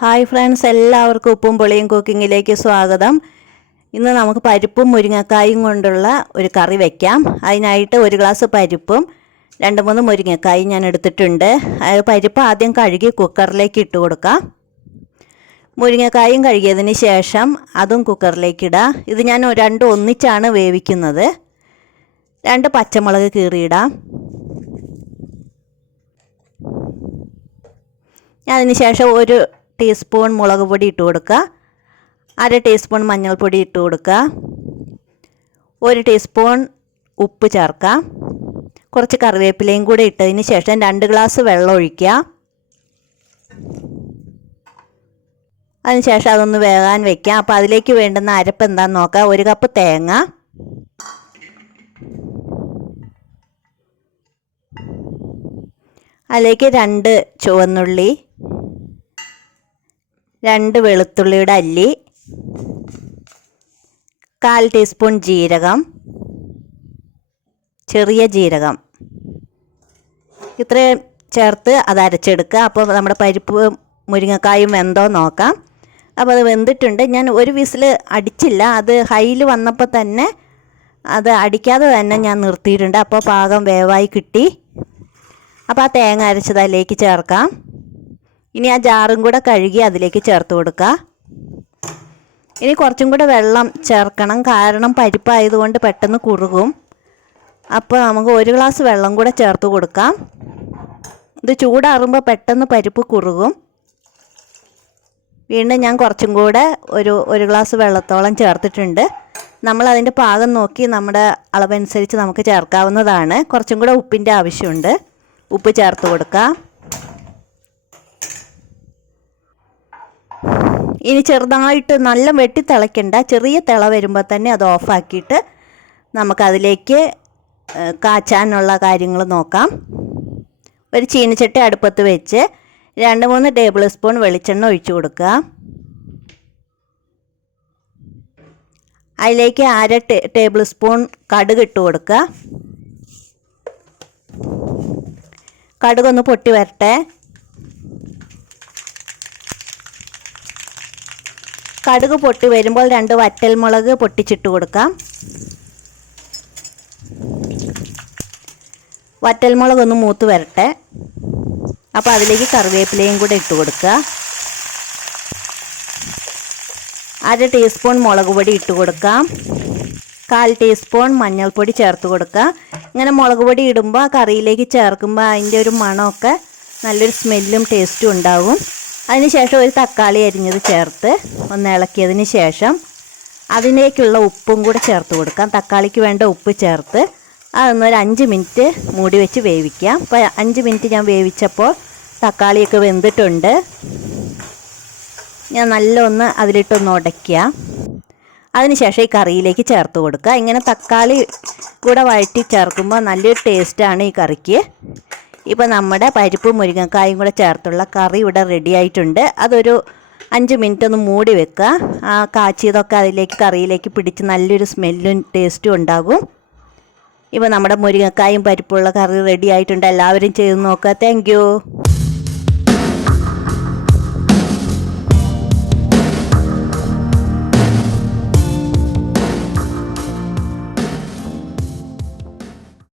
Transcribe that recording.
Hi friends എല്ലാവർക്കും ഉപ്പും പൊളിയും കുക്കിങ്ങിലേക്ക് സ്വാഗതം. ഇന്ന് നമുക്ക് പരിപ്പും മുരിങ്ങക്കായും കൊണ്ടുള്ള ഒരു കറി വെക്കാം. അതിനായിട്ട് ഒരു ഗ്ലാസ് പരിപ്പും രണ്ട് മൂന്ന് മുരിങ്ങക്കായും ഞാൻ എടുത്തിട്ടുണ്ട്. പരിപ്പ് ആദ്യം കഴുകി കുക്കറിലേക്ക് ഇട്ട് കൊടുക്കാം. മുരിങ്ങക്കായും കഴുകിയതിന് ശേഷം അതും കുക്കറിലേക്ക് ഇടാം. ഇത് ഞാൻ രണ്ട് ഒന്നിച്ചാണ് വേവിക്കുന്നത്. രണ്ട് പച്ചമുളക് കീറിയിടാം. അതിന് ശേഷം ഒരു ടീസ്പൂൺ മുളക് പൊടി ഇട്ട് കൊടുക്കുക. അര ടീസ്പൂൺ മഞ്ഞൾപ്പൊടി ഇട്ട് കൊടുക്കുക. ഒരു ടീസ്പൂൺ ഉപ്പ് ചേർക്കാം കുറച്ച് കറിവേപ്പിലയും കൂടെ ഇട്ടതിന് ശേഷം രണ്ട് ഗ്ലാസ് വെള്ളം ഒഴിക്കുക. അതിനുശേഷം അതൊന്ന് വേകാൻ വെക്കാം അപ്പോൾ അതിലേക്ക് വേണ്ടുന്ന അരപ്പ് എന്താണെന്ന് നോക്കാം ഒരു കപ്പ് തേങ്ങ. അതിലേക്ക് രണ്ട് ചുവന്നുള്ളി. രണ്ട് വെളുത്തുള്ളിയുടെ അല്ലി കാൽ ടീസ്പൂൺ ജീരകം ചെറിയ ജീരകം. ഇത്രയും ചേർത്ത് അത് അരച്ചെടുക്കുക. അപ്പോൾ നമ്മുടെ പരിപ്പ് മുരിങ്ങക്കായും വെന്തോ നോക്കാം. അപ്പോൾ അത് വെന്തിട്ടുണ്ട്. ഞാൻ ഒരു വിസിൽ അടിച്ചില്ല. അത് ഹൈയിൽ വന്നപ്പോൾ തന്നെ അത് അടിക്കാതെ തന്നെ ഞാൻ നിർത്തിയിട്ടുണ്ട്. അപ്പോൾ പാകം വേവായി കിട്ടി. അപ്പോൾ ആ തേങ്ങ അരച്ചത് അതിലേക്ക് ചേർക്കാം. ഇനി ആ ജാറും കൂടെ കഴുകി അതിലേക്ക് ചേർത്ത് കൊടുക്കുക. ഇനി കുറച്ചും കൂടെ വെള്ളം ചേർക്കണം. കാരണം പരിപ്പായതുകൊണ്ട് പെട്ടെന്ന് കുറുകും. അപ്പോൾ നമുക്ക് ഒരു ഗ്ലാസ് വെള്ളം കൂടെ ചേർത്ത് കൊടുക്കാം. ഇത് ചൂടാറുമ്പോൾ പെട്ടെന്ന് പരിപ്പ് കുറുകും. വീണ്ടും ഞാൻ കുറച്ചും കൂടെ ഒരു ഒരു ഗ്ലാസ് വെള്ളത്തോളം ചേർത്തിട്ടുണ്ട്. നമ്മൾ അതിന്റെ പാകം നോക്കി നമ്മുടെ അളവനുസരിച്ച് നമുക്ക് ചേർക്കാവുന്നതാണ്. കുറച്ചും കൂടെ ഉപ്പിന്റെ ആവശ്യമുണ്ട്. ഉപ്പ് ചേർത്ത് കൊടുക്കാം. ഇനി ചെറുതായിട്ട് നല്ല വെട്ടി തിളയ്ക്കണ്ട. ചെറിയ തിള വരുമ്പോൾ തന്നെ അത് ഓഫാക്കിയിട്ട് നമുക്കതിലേക്ക് കാച്ചാനുള്ള കാര്യങ്ങൾ നോക്കാം. ഒരു ചീനിച്ചട്ടി അടുപ്പത്ത് വെച്ച് രണ്ട് മൂന്ന് ടേബിൾ സ്പൂൺ വെളിച്ചെണ്ണ ഒഴിച്ചു കൊടുക്കുക. അതിലേക്ക് അര ടേബിൾ സ്പൂൺ കടുക് ഇട്ട് കൊടുക്കുക. കടുകൊന്ന് പൊട്ടി വരട്ടെ. കടുക് പൊട്ടി വരുമ്പോൾ രണ്ട് വറ്റൽമുളക് പൊട്ടിച്ചിട്ട് കൊടുക്കാം. വറ്റൽമുളക് ഒന്ന് മൂത്ത് വരട്ടെ. അപ്പോൾ അതിലേക്ക് കറിവേപ്പിലയും കൂടെ ഇട്ട് കൊടുക്കുക. അര ടീസ്പൂൺ മുളക് പൊടി ഇട്ട് കൊടുക്കാം. കാൽ ടീസ്പൂൺ മഞ്ഞൾപ്പൊടി ചേർത്ത് കൊടുക്കുക. ഇങ്ങനെ മുളക് പൊടി ഇടുമ്പോൾ കറിയിലേക്ക് ചേർക്കുമ്പോൾ അതിന്റെ ഒരു മണമൊക്കെ നല്ലൊരു സ്മെല്ലും ടേസ്റ്റും ഉണ്ടാവും. അതിനുശേഷം ഒരു തക്കാളി അരിഞ്ഞത് ചേർത്ത് ഒന്ന് ഇളക്കിയതിന് ശേഷം അതിലേക്കുള്ള ഉപ്പും കൂടെ ചേർത്ത് കൊടുക്കാം. തക്കാളിക്ക് വേണ്ട ഉപ്പ് ചേർത്ത് അതൊന്നൊരു അഞ്ച് മിനിറ്റ് മൂടി വെച്ച് വേവിക്കാം. അപ്പോൾ അഞ്ച് മിനിറ്റ് ഞാൻ വേവിച്ചപ്പോൾ തക്കാളിയൊക്കെ വെന്തിട്ടുണ്ട്. ഞാൻ നല്ല ഒന്ന് അതിലിട്ടൊന്ന് ഉടയ്ക്കുക. അതിനുശേഷം ഈ കറിയിലേക്ക് ചേർത്ത് കൊടുക്കുക. ഇങ്ങനെ തക്കാളി കൂടെ വഴറ്റി ചേർക്കുമ്പോൾ നല്ലൊരു ടേസ്റ്റാണ് ഈ കറിക്ക്. ഇപ്പോൾ നമ്മുടെ പരിപ്പ് മുരിങ്ങക്കായും കൂടെ ചേർത്തുള്ള കറി ഇവിടെ റെഡി ആയിട്ടുണ്ട്. അതൊരു അഞ്ച് മിനിറ്റ് ഒന്ന് മൂടി വെക്കുക. ആ കാച്ചിയതൊക്കെ അതിലേക്ക് കറിയിലേക്ക് പിടിച്ച് നല്ലൊരു സ്മെല്ലും ടേസ്റ്റും ഉണ്ടാകും. ഇപ്പോൾ നമ്മുടെ മുരിങ്ങക്കായും പരിപ്പുള്ള കറി റെഡി ആയിട്ടുണ്ട്. എല്ലാവരും ചെയ്ത് നോക്കുക. താങ്ക്